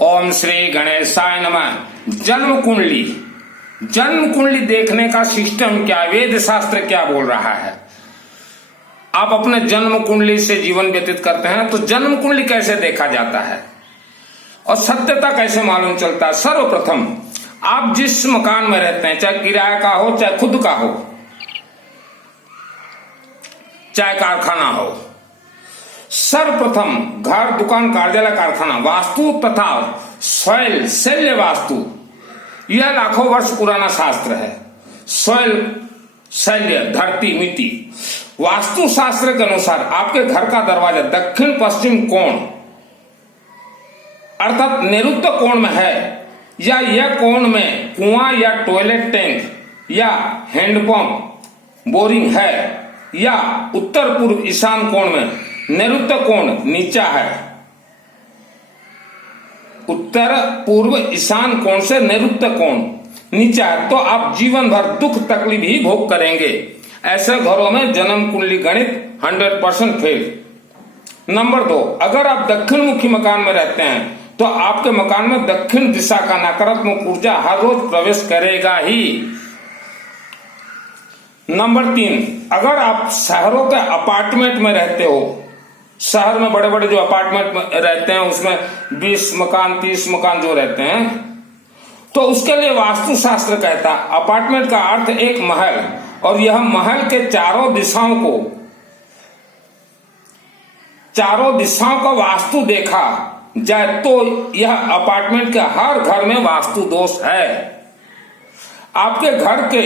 ओम श्री गणेशाय नमः। जन्म कुंडली देखने का सिस्टम क्या, वेद शास्त्र क्या बोल रहा है। आप अपने जन्म कुंडली से जीवन व्यतीत करते हैं तो जन्म कुंडली कैसे देखा जाता है और सत्यता कैसे मालूम चलता है। सर्वप्रथम आप जिस मकान में रहते हैं, चाहे किराए का हो चाहे खुद का हो, चाहे कारखाना हो, सर्वप्रथम घर, दुकान, कार्यालय, कारखाना, वास्तु तथा सॉइल शैल्य वास्तु, यह लाखों वर्ष पुराना शास्त्र है। सॉइल शैल्य, धरती, मिट्टी, वास्तु शास्त्र के अनुसार आपके घर का दरवाजा दक्षिण पश्चिम कोण अर्थात नैऋत्य कोण में है या यह कोण में कुआं या टॉयलेट टैंक या हैंडपंप बोरिंग है या उत्तर पूर्व ईशान कोण में नैऋत्य कोण नीचा है, उत्तर पूर्व ईशान कोण से नैऋत्य कोण नीचा है, तो आप जीवन भर दुख तकलीफ ही भोग करेंगे। ऐसे घरों में जन्म कुंडली गणित 100% फेल। नंबर 2, अगर आप दक्षिण मुखी मकान में रहते हैं तो आपके मकान में दक्षिण दिशा का नकारात्मक ऊर्जा हर रोज प्रवेश करेगा ही। नंबर 3, अगर आप शहरों के अपार्टमेंट में रहते हो, शहर में बड़े बड़े जो अपार्टमेंट में रहते हैं उसमें 20 मकान 30 मकान जो रहते हैं, तो उसके लिए वास्तु शास्त्र कहता है अपार्टमेंट का अर्थ एक महल, और यह महल के चारों दिशाओं का वास्तु देखा जाए तो यह अपार्टमेंट के हर घर में वास्तु दोष है। आपके घर के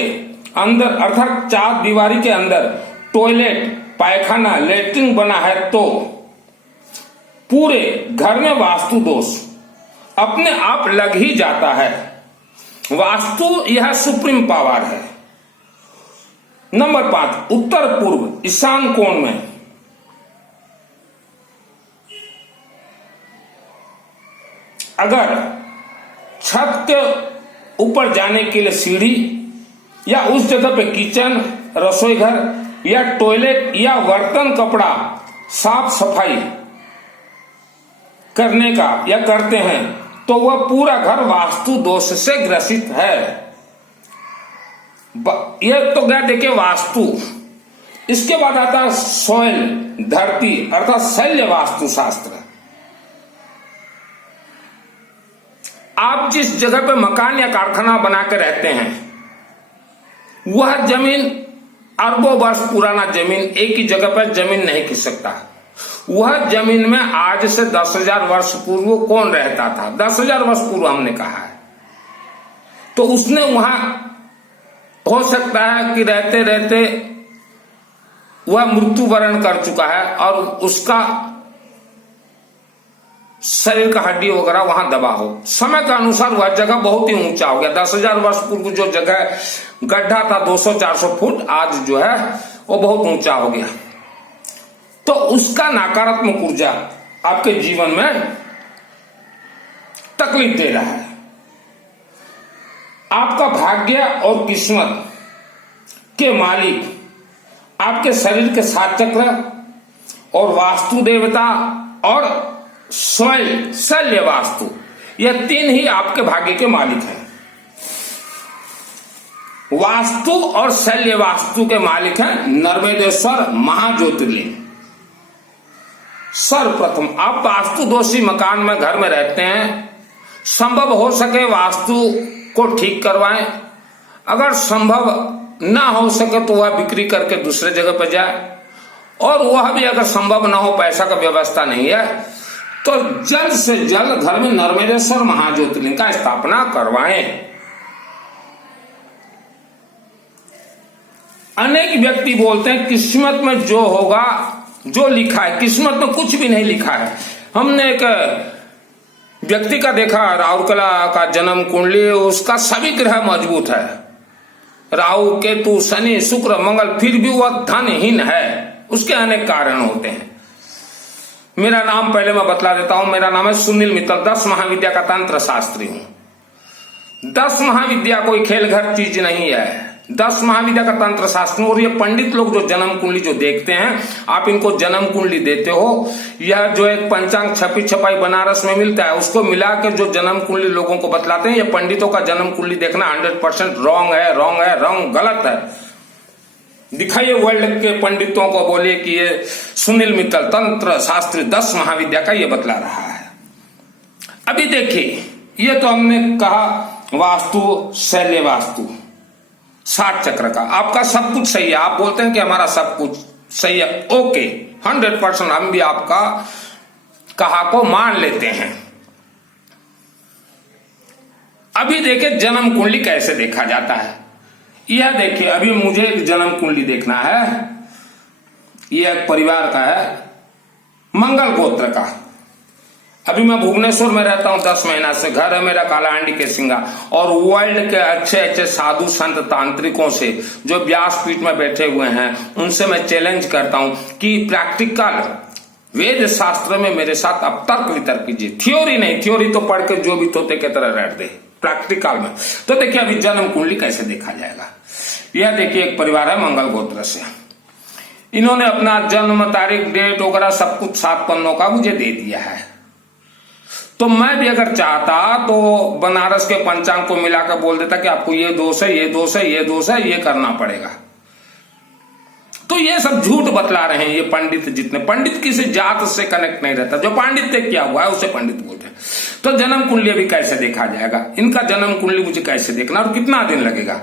अंदर अर्थात 4 दीवारी के अंदर टॉयलेट, पायखाना, लेटरिन बना है तो पूरे घर में वास्तु दोष अपने आप लग ही जाता है। वास्तु यह सुप्रीम पावर है। नंबर 5, उत्तर पूर्व ईशान कोण में अगर छत के ऊपर जाने के लिए सीढ़ी या उस जगह पे किचन, रसोई घर या टॉयलेट या बर्तन कपड़ा साफ सफाई करने का या करते हैं तो वह पूरा घर वास्तु दोष से ग्रसित है। यह तो गया देखिए वास्तु। इसके बाद आता है सॉइल, धरती अर्थात शैल्य वास्तु शास्त्र। आप जिस जगह पे मकान या कारखाना बना के रहते हैं वह जमीन अरबों वर्ष पुराना जमीन एक ही जगह पर जमीन नहीं खिंच सकता। वह जमीन में आज से 10,000 वर्ष पूर्व कौन रहता था, 10,000 वर्ष पूर्व हमने कहा है, तो उसने वहां हो सकता है कि रहते रहते वह मृत्युवरण कर चुका है और उसका शरीर का हड्डी वगैरह वहां दबा हो। समय के अनुसार वह जगह बहुत ही ऊंचा हो गया। 10,000 वर्ष पूर्व जो जगह गड्ढा था 200-400 फुट, आज जो है वो बहुत ऊंचा हो गया। तो उसका नकारात्मक ऊर्जा आपके जीवन में तकलीफ दे रहा है। आपका भाग्य और किस्मत के मालिक आपके शरीर के 7 चक्र और वास्तु देवता और सॉइल शैल्य वास्तु, यह 3 ही आपके भाग्य के मालिक हैं। वास्तु और शैल्य वास्तु के मालिक हैं नर्मदेश्वर महाज्योतिर्लिंग। सर्वप्रथम आप वास्तु दोषी मकान में घर में रहते हैं, संभव हो सके वास्तु को ठीक करवाएं। अगर संभव ना हो सके तो वह बिक्री करके दूसरे जगह पर जाए, और वह भी अगर संभव ना हो, पैसा का व्यवस्था नहीं है, तो जल्द से जल्द घर में नर्मदेश्वर महाज्योतिर्लिंग का स्थापना करवाएं। अनेक व्यक्ति बोलते हैं किस्मत में जो होगा, जो लिखा है, किस्मत में कुछ भी नहीं लिखा है। हमने एक व्यक्ति का देखा, राहुलकला का जन्म कुंडली, उसका सभी ग्रह मजबूत है, राहु, केतु, शनि, शुक्र, मंगल, फिर भी वह धनहीन है। उसके अनेक कारण होते हैं। मेरा नाम पहले मैं बतला देता हूं, मेरा नाम है सुनील मित्तल, 10 महाविद्या का तंत्र शास्त्री हूं। 10 महाविद्या कोई खेल घर चीज नहीं है। 10 महाविद्या का तंत्र शास्त्र। और ये पंडित लोग जो जन्म कुंडली जो देखते हैं, आप इनको जन्म कुंडली देते हो, यह जो एक पंचांग छपी छपाई बनारस में मिलता है, उसको मिलाकर जो जन्म कुंडली लोगों को बतलाते हैं, ये पंडितों का जन्म कुंडली देखना 100% रॉन्ग गलत है। दिखाइए वर्ल्ड के पंडितों को, बोलिए कि ये सुनील मित्तल तंत्र शास्त्री 10 महाविद्या का ये बतला रहा है। अभी देखिए, ये तो हमने कहा वास्तु, शैल्य वास्तु, 7 चक्र का आपका सब कुछ सही है। आप बोलते हैं कि हमारा सब कुछ सही है, ओके, 100% हम भी आपका कहा को मान लेते हैं। अभी देखिए जन्म कुंडली कैसे देखा जाता है। यह देखिए, अभी मुझे एक जन्म कुंडली देखना है। यह एक परिवार का है, मंगल गोत्र का। अभी मैं भुवनेश्वर में रहता हूं 10 महीना से, घर है मेरा कालाहांडी के सिंगा। और वर्ल्ड के अच्छे अच्छे साधु संत तांत्रिकों से जो व्यासपीठ में बैठे हुए हैं, उनसे मैं चैलेंज करता हूं कि प्रैक्टिकल वेद शास्त्र में मेरे साथ आप तर्क वितर्क कीजिए। थ्योरी नहीं, थ्योरी तो पढ़ के जो भी तोते की तरह रट दे, प्रैक्टिकल में। तो देखिए अभी जन्म कुंडली कैसे देखा जाएगा। यह देखिए एक परिवार है मंगल गोत्र से। इन्होंने अपना जन्म तारीख, डेट वगैरह सब कुछ 7 पन्नों का मुझे दे दिया है। तो मैं भी अगर चाहता तो बनारस के पंचांग को मिलाकर बोल देता कि आपको ये दोष है, ये दोष है, ये दोष है, ये करना पड़ेगा। तो ये सब झूठ बतला रहे हैं ये पंडित। जितने पंडित किसी जात से कनेक्ट नहीं रहता, जो पांडित्य किया हुआ है उसे पंडित बोलते हैं। तो जन्म कुंडली अभी कैसे देखा जाएगा, इनका जन्म कुंडली मुझे कैसे देखना और कितना दिन लगेगा।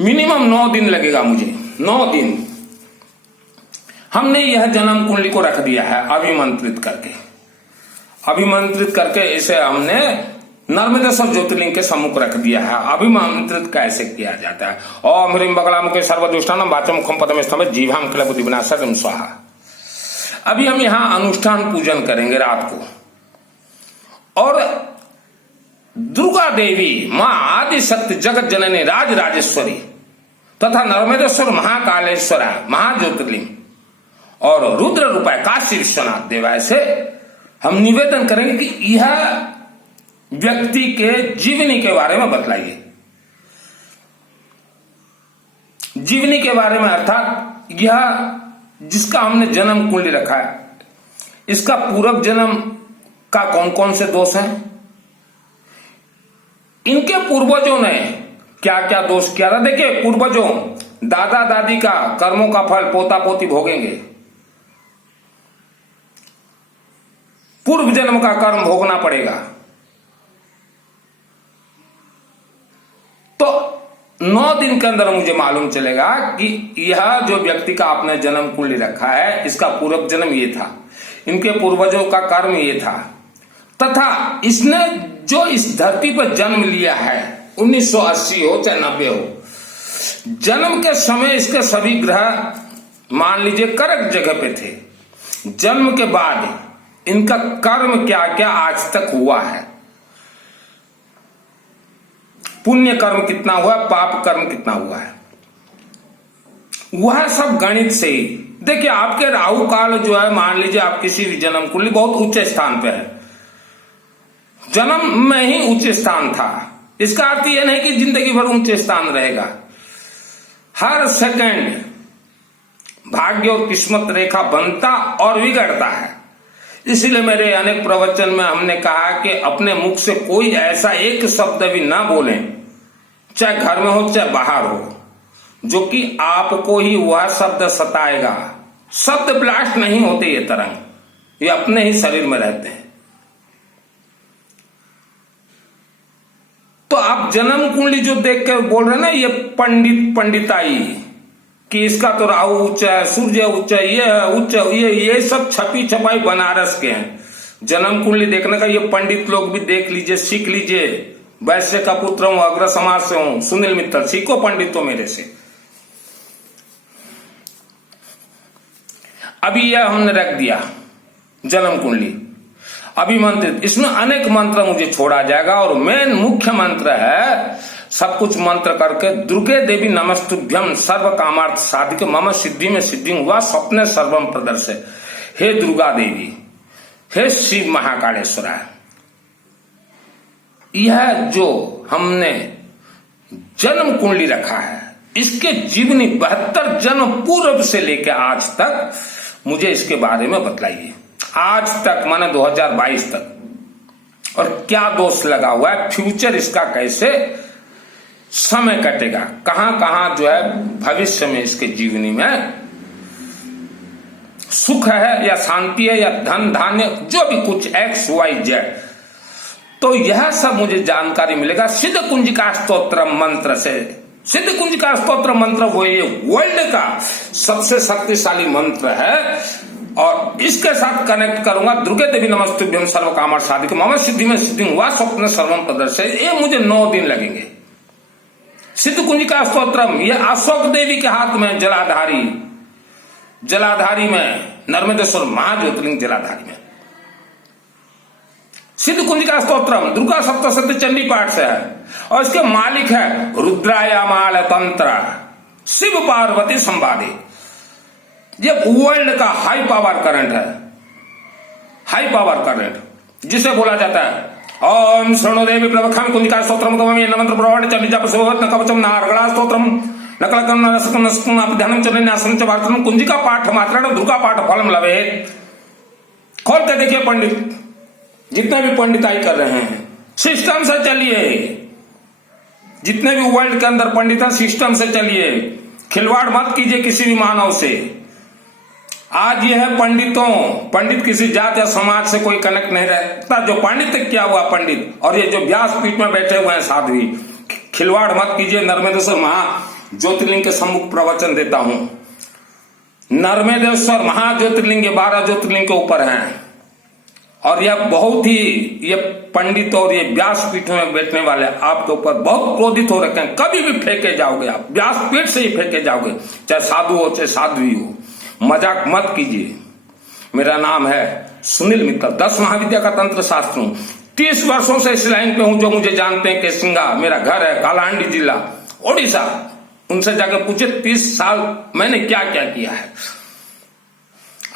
मिनिमम 9 दिन लगेगा मुझे, 9 दिन। हमने यह जन्म कुंडली को रख दिया है अभिमंत्रित करके इसे हमने नर्मदेश्वर ज्योतिर्लिंग के सम्मुख रख दिया है। अभिमंत्रित कैसे किया जाता है। ओम ह्रीं बगलामुखे सर्वदुष्टानां वाचोमुखं पदमे स्तंभे जीवां किल बुद्धि विनाशाय स्वाहा। अभी हम यहाँ अनुष्ठान पूजन करेंगे रात को। और दुर्गा देवी मां आदि शक्ति जगत जननी राज राजेश्वरी तथा नर्मदेश्वर महाकालेश्वरा महाज्योतिर्लिंग और रुद्र रूपाय काशी विश्वनाथ देवाय से हम निवेदन करेंगे कि यह व्यक्ति के जीवनी के बारे में बतलाइए। जीवनी के बारे में अर्थात यह जिसका हमने जन्म कुंडली रखा है, इसका पूर्व जन्म का कौन कौन से दोष हैं, इनके पूर्वजों ने क्या क्या दोष किया था। देखिए पूर्वजों, दादा दादी का कर्मों का फल पोता पोती भोगेंगे, पूर्व जन्म का कर्म भोगना पड़ेगा। तो 9 दिन के अंदर मुझे मालूम चलेगा कि यह जो व्यक्ति का आपने जन्म कुंडली रखा है, इसका पूर्व जन्म ये था, इनके पूर्वजों का कर्म ये था, तथा इसने जो इस धरती पर जन्म लिया है, 1980 हो चाहे 90 हो, जन्म के समय इसके सभी ग्रह मान लीजिए करेक्ट जगह पे थे। जन्म के बाद इनका कर्म क्या क्या आज तक हुआ है, पुण्य कर्म कितना हुआ, पाप कर्म कितना हुआ है, वह सब गणित से ही। देखिए आपके राहु काल जो है, मान लीजिए आप किसी भी जन्म कुंडली बहुत ऊंचे स्थान पे है, जन्म में ही उच्च स्थान था, इसका अर्थ यह नहीं कि जिंदगी भर ऊंचे स्थान रहेगा। हर सेकंड भाग्य और किस्मत रेखा बनता और बिगड़ता है। इसीलिए मेरे अनेक प्रवचन में हमने कहा कि अपने मुख से कोई ऐसा एक शब्द भी ना बोलें, चाहे घर में हो चाहे बाहर हो, जो कि आपको ही वह शब्द सताएगा। शब्द ब्लास्ट नहीं होते, ये तरंग, ये अपने ही शरीर में रहते हैं। तो आप जन्म कुंडली जो देख के बोल रहे हैं ना, ये पंडिताई कि इसका तो राहु उच्च है, सूर्य उच्च है, ये उच्च, ये सब छपी छपाई बनारस के हैं। जन्म कुंडली देखने का ये पंडित लोग भी देख लीजिए, सीख लीजिए। वैश्य का पुत्र हूं, अग्र समाज से हूं, सुनील मित्तल, सीखो पंडितों मेरे से। अभी यह हमने रख दिया जन्म कुंडली अभिमंत्रित, इसमें अनेक मंत्र मुझे छोड़ा जाएगा और मेन मुख्य मंत्र है, सब कुछ मंत्र करके दुर्गे देवी नमस्तुभ्यम सर्व कामार्थ साधिके मम सिद्धि में सिद्धि हुआ स्वप्ने सर्वम प्रदर्शे। हे दुर्गा देवी, हे शिव महाकालेश्वरा, यह जो हमने जन्म कुंडली रखा है, इसके जीवनी 72 जन्म पूर्व से लेकर आज तक मुझे इसके बारे में बतलाइए। आज तक माने 2022 तक, और क्या दोष लगा हुआ है, फ्यूचर इसका कैसे समय कटेगा, कहां कहां जो है भविष्य में इसके जीवनी में सुख है या शांति है या धन धान्य जो भी कुछ XYZ, तो यह सब मुझे जानकारी मिलेगा सिद्ध कुंजिका स्तोत्र मंत्र से। सिद्ध कुंजिका स्तोत्र मंत्र वो ये वर्ल्ड का सबसे शक्तिशाली मंत्र है, और इसके साथ कनेक्ट करूंगा दुर्गे देवी नमस्तुभ्यं सर्व कामर साधिके मम सिद्धि में सिद्धि वा स्वप्न सर्वम प्रदर्शय। ये मुझे 9 दिन लगेंगे। सिद्ध कुंजिका स्तोत्रम, ये अशोक देवी के हाथ में जलाधारी में नर्मदेश्वर महाज्योतिर्लिंग जलाधारी में सिद्ध कुंजिका स्तोत्रम दुर्गा सप्तशती चंडी पाठ से है, और इसके मालिक है रुद्रायामाल तंत्र शिव पार्वती संवादे। ये वर्ल्ड का हाई पावर करंट है, हाई पावर करंट जिसे बोला जाता है ओम शरणो देवी प्रवक्षामि कुंजिका स्तोत्रम तममे नमंत्र प्रवाण चंडी जप सुभवत नकवचम नारगड़ा स्तोत्रम नकलकम नरसकम नस्कम अभिधानम चरण न्यासम च वार्तनम कुंजिका पाठ मात्रेण दुर्गा पाठ फलम लभेत। खोल के देखिए पंडित, जितने भी पंडिताई कर रहे हैं सिस्टम से चलिए, जितने भी वर्ल्ड के अंदर पंडित हैं सिस्टम से चलिए, खिलवाड़ मत कीजिए किसी भी मानव से। आज यह है पंडित किसी जात या समाज से कोई कनेक्ट नहीं रहता, जो पांडित्य किया हुआ पंडित, और ये जो व्यासपीठ में बैठे हुए हैं साध्वी, खिलवाड़ मत कीजिए। नर्मदेश्वर महाज्योतिर्लिंग के सम्मुख प्रवचन देता हूं। नर्मदेश्वर महाज्योतिर्लिंग 12 ज्योतिर्लिंग के ऊपर हैं, और यह बहुत ही ये पंडित और ये व्यासपीठ में बैठने वाले आपके ऊपर बहुत क्रोधित हो रखे हैं। कभी भी फेंके जाओगे आप, व्यासपीठ से ही फेंके जाओगे, चाहे साधु हो चाहे साध्वी हो। मजाक मत कीजिए। मेरा नाम है सुनील मित्तल, 10 महाविद्या का तंत्र शास्त्र हूं। 30 वर्षों से इस लाइन पे हूं। जो मुझे जानते हैं केसिंगा मेरा घर है, कालाहांडी जिला ओडिशा, उनसे जाकर पूछे 30 साल मैंने क्या क्या किया है।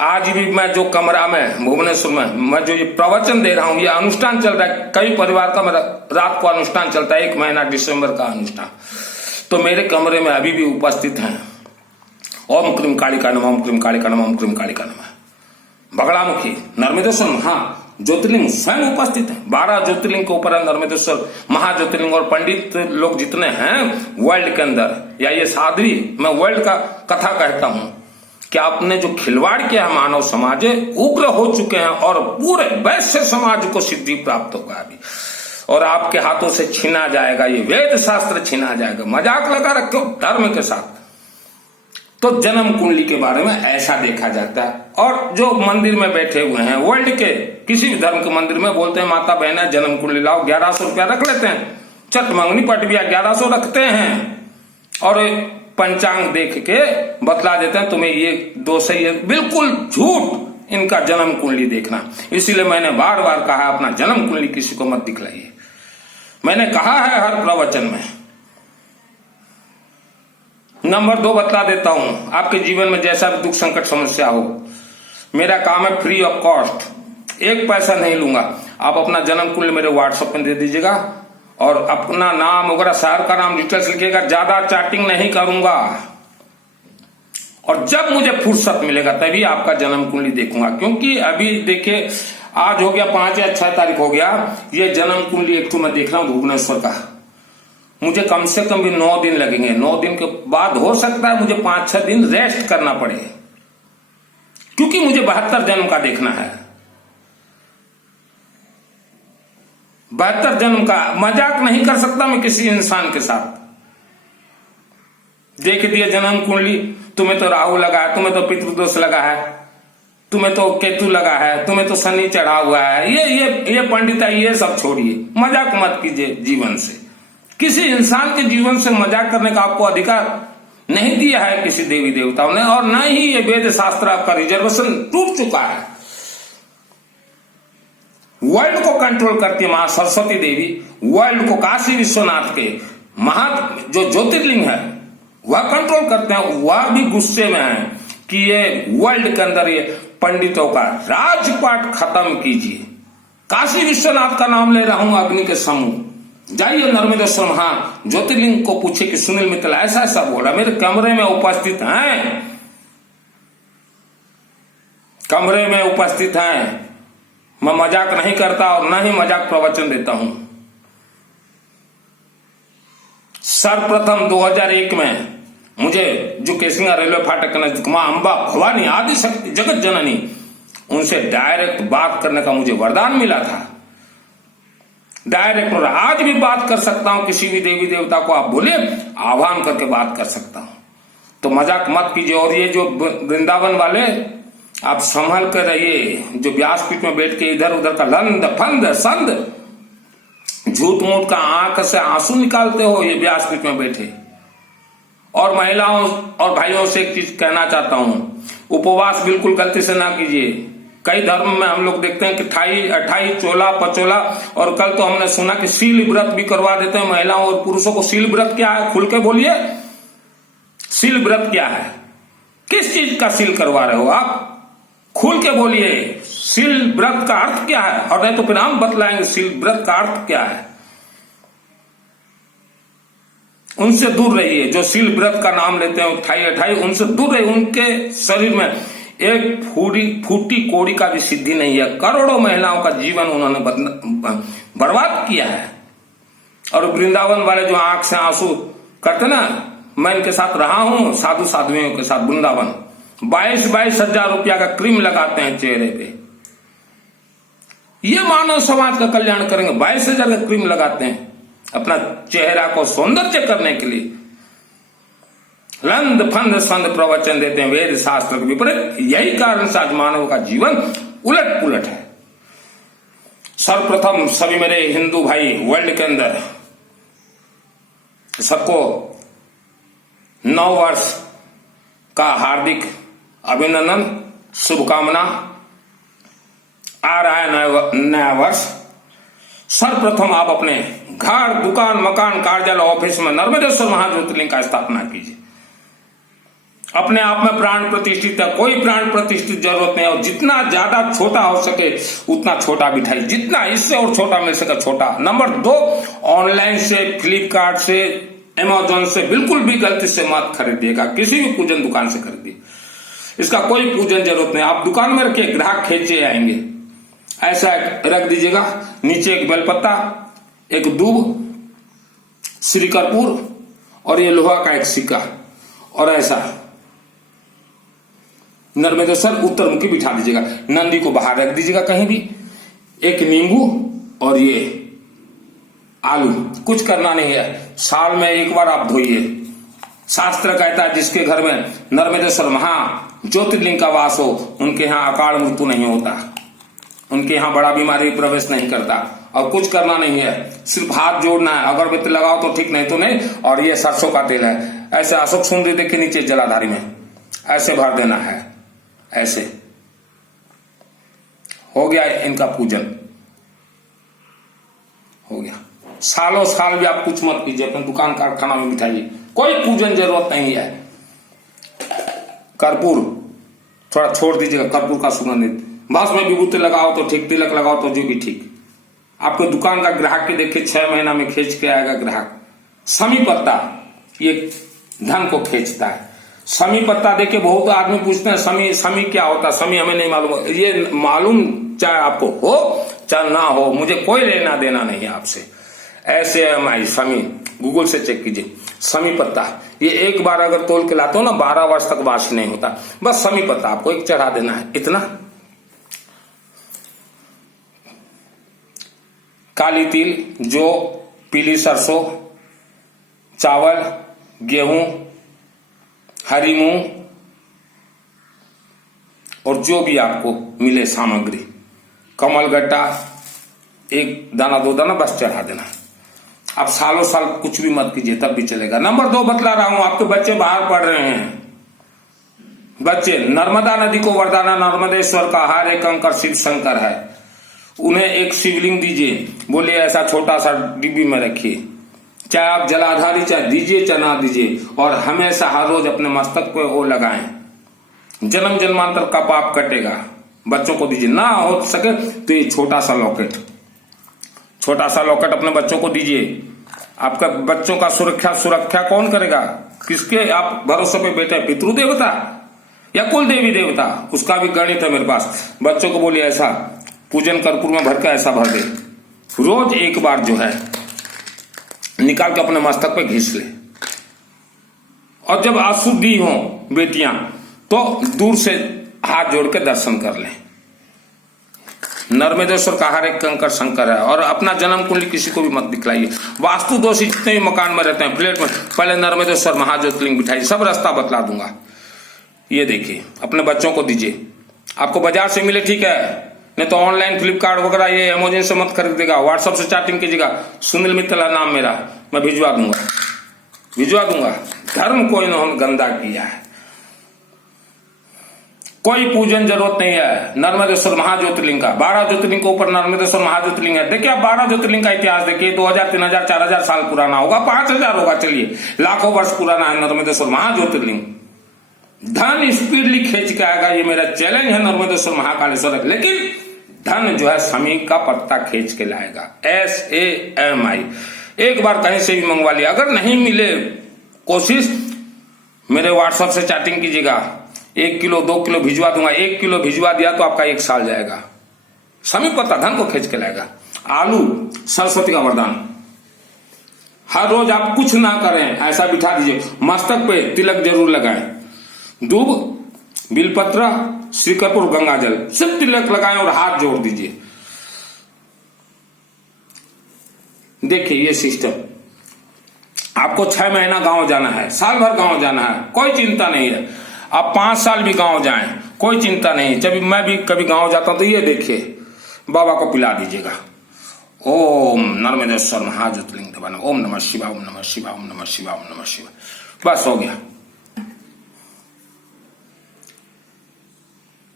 आज भी मैं जो कमरा में भुवनेश्वर में मैं जो ये प्रवचन दे रहा हूं, ये अनुष्ठान चल रहा है, कई परिवार का मेरा रात को अनुष्ठान चलता है, 1 महीना दिसंबर का अनुष्ठान, तो मेरे कमरे में अभी भी उपस्थित हैं ओम क्रीम कालिका नमः, ओम क्रीम कालिका नमः, ओम क्रीम कालिका नमः। बगलामुखी नर्मदेश्वर ज्योतिर्लिंग स्वयं उपस्थित है। 12 ज्योतिर्लिंग के ऊपर है नर्मदेश्वर महाज्योतिर्लिंग। और पंडित लोग जितने हैं वर्ल्ड के अंदर, या ये साध्वी, मैं वर्ल्ड का कथा कहता हूं कि आपने जो खिलवाड़ किया है मानव समाज, उग्र हो चुके हैं, और पूरे वैश्य समाज को सिद्धि प्राप्त होगा अभी, और आपके हाथों से छीना जाएगा, ये वेद शास्त्र छीना जाएगा। मजाक लगा रखे हो धर्म के साथ। तो जन्म कुंडली के बारे में ऐसा देखा जाता है। और जो मंदिर में बैठे हुए हैं वर्ल्ड के किसी भी धर्म के मंदिर में, बोलते हैं माता बहना जन्म कुंडली लाओ, 1100 रुपया रख लेते हैं, चट मंगनी पट भी 1100 रखते हैं, और पंचांग देख के बतला देते हैं तुम्हें ये दोष है। ये बिल्कुल झूठ इनका जन्म कुंडली देखना। इसीलिए मैंने बार बार कहा अपना जन्म कुंडली किसी को मत दिखलाइए। मैंने कहा है हर प्रवचन में। नंबर 2 बतला देता हूं, आपके जीवन में जैसा भी दुख संकट समस्या हो, मेरा काम है फ्री ऑफ कॉस्ट, 1 पैसा नहीं लूंगा। आप अपना जन्म कुंडली मेरे व्हाट्सएप में दे दीजिएगा, और अपना नाम वगैरह, शहर का नाम, डिटेल्स लिखिएगा। ज्यादा चैटिंग नहीं करूंगा, और जब मुझे फुर्सत मिलेगा तभी आपका जन्म कुंडली देखूंगा। क्योंकि अभी देखिए आज हो गया 5 या 6 तारीख हो गया, ये जन्म कुंडली एक तो मैं देख रहा हूं भुवनेश्वर का, मुझे कम से कम भी 9 दिन लगेंगे। 9 दिन के बाद हो सकता है मुझे 5-6 दिन रेस्ट करना पड़े, क्योंकि मुझे 72 जन्म का देखना है। 72 जन्म का मजाक नहीं कर सकता मैं किसी इंसान के साथ। देख दिया जन्म कुंडली, तुम्हें तो राहु लगा है, तुम्हें तो पितृदोष लगा है, तुम्हें तो केतु लगा है, तुम्हें तो शनि चढ़ा हुआ है, ये पंडिता, ये सब छोड़िए, मजाक मत कीजिए जीवन से। किसी इंसान के जीवन से मजाक करने का आपको अधिकार नहीं दिया है किसी देवी देवताओं ने, और न ही ये वेद शास्त्र आपका रिजर्वेशन टूट चुका है। वर्ल्ड को कंट्रोल करती है मां सरस्वती देवी। वर्ल्ड को काशी विश्वनाथ के जो ज्योतिर्लिंग है वह कंट्रोल करते हैं। वह भी गुस्से में है कि ये वर्ल्ड के अंदर ये पंडितों का राजपाट खत्म कीजिए। काशी विश्वनाथ का नाम ले रहा हूं, अग्नि के समूह, जाइए नर्मदेश्वर महा ज्योतिर्लिंग को पूछे कि सुनील मित्तल ऐसा ऐसा बोला, मेरे कमरे में उपस्थित हैं, कमरे में उपस्थित हैं। मैं मजाक नहीं करता और न ही मजाक प्रवचन देता हूं। सर्वप्रथम 2001 में मुझे जो केसिंगा रेलवे फाटक के नजदीक मां अंबा भवानी आदि शक्ति जगत जननी उनसे डायरेक्ट बात करने का मुझे वरदान मिला था। डायरेक्ट, और आज भी बात कर सकता हूं किसी भी देवी देवता को, आप बोले आह्वान करके बात कर सकता हूं। तो मजाक मत कीजिए। और ये जो वृंदावन वाले, आप संभल कर रहिए, जो व्यासपीठ में बैठ के इधर उधर का लंद फंद संद झूठ मूठ का आंख से आंसू निकालते हो, ये व्यासपीठ में बैठे। और महिलाओं और भाइयों से एक चीज कहना चाहता हूं, उपवास बिल्कुल गलती से ना कीजिए। कई धर्म में हम लोग देखते हैं कि 28 चोला पचोला, और कल तो हमने सुना कि शील व्रत भी करवा देते हैं महिलाओं और पुरुषों को। शील व्रत क्या है? खुल के बोलिए, शील व्रत क्या है? किस चीज का शील करवा रहे हो आप? खुल के बोलिए, शील व्रत का अर्थ क्या है? और नहीं तो फिर हम बतलाएंगे शील व्रत का अर्थ क्या है। उनसे दूर रहिए जो शील व्रत का नाम लेते हैं 28, उनसे दूर रहिए। उनके शरीर में एक फूटी कोड़ी का भी सिद्धि नहीं है। करोड़ों महिलाओं का जीवन उन्होंने बर्बाद किया है। और वृंदावन वाले जो आंख से आंसू करते ना, मैं इनके साथ रहा हूं, साधु साध्वियों के साथ वृंदावन। 22 हजार रुपया का क्रीम लगाते हैं चेहरे पे। ये मानव समाज का कल्याण करेंगे? 22 हजार का क्रीम लगाते हैं अपना चेहरा को सौंदर्य करने के लिए। लंद फंद संद प्रवचन देते हैं वेद शास्त्र के विपरीत। यही कारण से आज मानव का जीवन उलट पुलट है। सर्वप्रथम सभी मेरे हिंदू भाई वर्ल्ड के अंदर सबको नव वर्ष का हार्दिक अभिनंदन, शुभकामना। आ रहा है नया वर्ष। सर्वप्रथम आप अपने घर, दुकान, मकान, कार्यालय, ऑफिस में नर्मदेश्वर महाज्योतिर्लिंग का स्थापना कीजिए। अपने आप में प्राण प्रतिष्ठित है, कोई प्राण प्रतिष्ठित जरूरत नहीं। और जितना ज्यादा छोटा हो सके उतना छोटा बिठाइए, जितना इससे और छोटा मिल सके छोटा। नंबर 2, ऑनलाइन से, फ्लिपकार्ट से, अमेजोन से बिल्कुल भी गलती से मत खरीदिएगा। किसी भी पूजन दुकान से खरीदिए, इसका कोई पूजन जरूरत नहीं। आप दुकान में रखिए, ग्राहक खींचे आएंगे। ऐसा रख दीजिएगा, नीचे एक बेलपत्ता, एक दूब, श्री कर्पूर और ये लोहा का एक सिक्का, और ऐसा नर्मदेश्वर उत्तरमुखी बिठा दीजिएगा। नंदी को बाहर रख दीजिएगा कहीं भी, एक नींबू और ये आलू। कुछ करना नहीं है, साल में एक बार आप धोइए। शास्त्र कहता है जिसके घर में नर्मदेश्वर महा ज्योतिर्लिंग का वास हो, उनके यहाँ अकाल मृत्यु नहीं होता, उनके यहाँ बड़ा बीमारी प्रवेश नहीं करता। और कुछ करना नहीं है, सिर्फ हाथ जोड़ना है। अगरबत्ती लगाओ तो ठीक, नहीं तो नहीं। और ये सरसों का तेल है, ऐसे अशोक सुंदरी देख नीचे जलाधारी में ऐसे भर देना है। ऐसे हो गया इनका पूजन, हो गया। सालों साल भी आप कुछ मत कीजिए, अपने दुकान कारखाना में बिठाइए, कोई पूजन जरूरत नहीं है। कर्पूर थोड़ा छोड़ दीजिएगा, कर्पूर का सुगंधित। बस में विभूति लगाओ तो ठीक, तिलक लगाओ तो जो भी ठीक। आपको दुकान का ग्राहक के देखिए 6 महीना में खींच के आएगा ग्राहक। समी पत्ता ये धन को खींचता है। समी पत्ता देके बहुत आदमी पूछते हैं समी क्या होता है? समी हमें नहीं मालूम। ये मालूम चाहे आपको हो चाहे ना हो, मुझे कोई लेना देना नहीं है आपसे। ऐसे समी गूगल से चेक कीजिए। समी पत्ता ये एक बार अगर तोल के लाते हो ना, 12 वर्ष तक वासी नहीं होता। बस समी पत्ता आपको एक चढ़ा देना है, इतना। काली तिल, जो पीली सरसों, चावल, गेहूं, हरी मूंग और जो भी आपको मिले सामग्री, कमल गट्टा, एक दाना 2 दाना बस चढ़ा देना। आप सालों साल कुछ भी मत कीजिए, तब भी चलेगा। नंबर 2 बतला रहा हूं, आपके बच्चे बाहर पढ़ रहे हैं। बच्चे, नर्मदा नदी को वरदाना नर्मदेश्वर का हर एक कंकर शिव शंकर है। उन्हें एक शिवलिंग दीजिए, बोले ऐसा छोटा सा डिब्बी में रखिए। चाहे आप जलाधारी चाहे दीजिए चाहे ना दीजिए, और हमेशा हर रोज अपने मस्तक पे वो लगाएं। जन्म जन्मांतर का पाप कटेगा। बच्चों को दीजिए, ना हो सके तो ये छोटा सा लॉकेट, छोटा सा लॉकेट अपने बच्चों को दीजिए। आपका बच्चों का सुरक्षा कौन करेगा? किसके आप भरोसे पे बैठे? पितृ देवता या कुल देवी देवता? उसका भी गणित है मेरे पास। बच्चों को बोलिए ऐसा पूजन कर्पूर में भर के ऐसा भर दे, रोज एक बार जो है निकाल के अपने मस्तक पे घिस ले। और जब अशुद्धि हो बेटियां तो दूर से हाथ जोड़ के दर्शन कर लें। नर्मदेश्वर का हर एक कंकर शंकर है। और अपना जन्म कुंडली किसी को भी मत दिखलाइए। वास्तु दोष जितने भी मकान में रहते हैं प्लेट में पहले नर्मदेश्वर महाज्योतिर्लिंग बिठाइए, सब रास्ता बतला दूंगा। ये देखिए अपने बच्चों को दीजिए। आपको बाजार से मिले ठीक है, नहीं तो ऑनलाइन फ्लिपकार्ट वगैरह ये अमेजन से मत खरीदेगा, व्हाट्सएप से चैटिंग कीजिएगा। सुनील मित्तल नाम मेरा, मैं भिजवा दूंगा। धर्म कोई इन्होंने गंदा किया है, कोई पूजन जरूरत नहीं है। नर्मदेश्वर महाज्योतिर्लिंग का 12 ज्योतिर्लिंग के ऊपर नर्मदेश्वर महाज्योतिर्लिंग है। देखिए आप 12 ज्योतिर्लिंग का इतिहास देखिए, 2000 3000 4000 साल पुराना होगा, 5000 होगा, चलिए लाखों वर्ष पुराना है नर्मदेश्वर महाज्योतिर्लिंग। धन स्पीडली खींच के आएगा, ये मेरा चैलेंज है नर्मदेश्वर महाकालेश्वर। लेकिन धन जो है समीक का पत्ता खींच के लाएगा, SAMI। एक बार कहीं से भी मंगवा लिया, अगर नहीं मिले कोशिश मेरे व्हाट्सएप से चैटिंग कीजिएगा, 1 किलो 2 किलो भिजवा दूंगा। 1 किलो भिजवा दिया तो आपका 1 साल जाएगा। समीप पत्ता धन को खींच के लाएगा। आलू सरस्वती का वरदान। हर रोज आप कुछ ना करें, ऐसा बिठा दीजिए, मस्तक पे तिलक जरूर लगाएं। दूब, बिलपत्र, श्री कर्पूर, गंगा जल, सिर्फ तिलक लगाएं और हाथ जोड़ दीजिए। देखिए ये सिस्टम। आपको 6 महीना गांव जाना है, साल भर गांव जाना है, कोई चिंता नहीं है। आप 5 साल भी गांव जाएं, कोई चिंता नहीं। जब मैं भी कभी गांव जाता हूं तो ये देखिए बाबा को पिला दीजिएगा। ओम नर्मदेश्वर महाज्योतिर्लिंग दबाना, ओम नमः शिवाय, ओम नमः शिवाय, ओम नमः शिवाय, ओम नमः शिवाय। बस हो गया।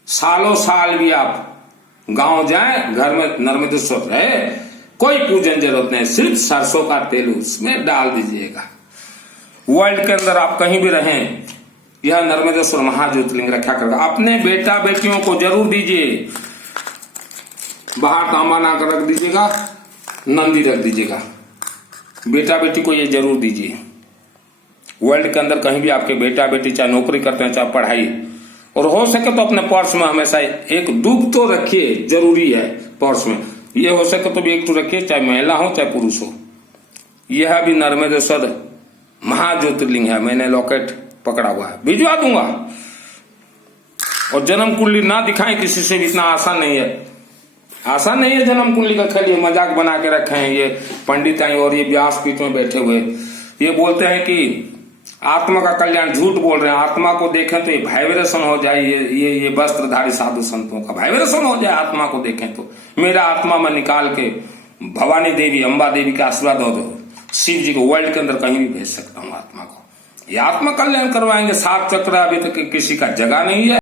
सालों साल भी आप गांव जाएं, घर में नर्मदेश्वर रहे, कोई पूजन जरूरत नहीं, सिर्फ सरसों का तेल उसमें डाल दीजिएगा। वर्ल्ड के अंदर आप कहीं भी रहें, यह नर्मदेश्वर महाज्योतिर्लिंग रक्षा करेगा। अपने बेटा बेटियों को जरूर दीजिए। बाहर तांबा ना कर रख दीजिएगा, नंदी रख दीजिएगा। बेटा बेटी को ये जरूर दीजिए। वर्ल्ड के अंदर कहीं भी आपके बेटा बेटी चाहे नौकरी करते हैं चाहे पढ़ाई, और हो सके तो अपने पर्स में हमेशा एक दूब तो रखिए, जरूरी है पर्स में। ये हो सके तो भी एक तो रखिए, चाहे महिला हो चाहे पुरुष हो। यह भी नर्मदेश्वर महाज्योतिर्लिंग है। मैंने लॉकेट पकड़ा हुआ है, भिजवा दूंगा। और जन्म कुंडली ना दिखाएं किसी से भी, इतना आसान नहीं है जन्म कुंडली का। खाली मजाक बना के रखे हैं ये पंडित आई और ये व्यासपीठ में बैठे हुए। ये बोलते हैं कि आत्मा का कल्याण, झूठ बोल रहे हैं। आत्मा को देखें तो ये वाइब्रेशन हो जाए, ये वस्त्रधारी साधु संतों का वाइब्रेशन हो जाए। आत्मा को देखें तो मेरा आत्मा में निकाल के भवानी देवी, अंबा देवी का आशीर्वाद हो दो, शिव जी को वर्ल्ड के अंदर कहीं भी भेज सकता हूँ आत्मा को। ये आत्मा कल्याण करवाएंगे। 7 चक्र अभी तक किसी का जगह नहीं है।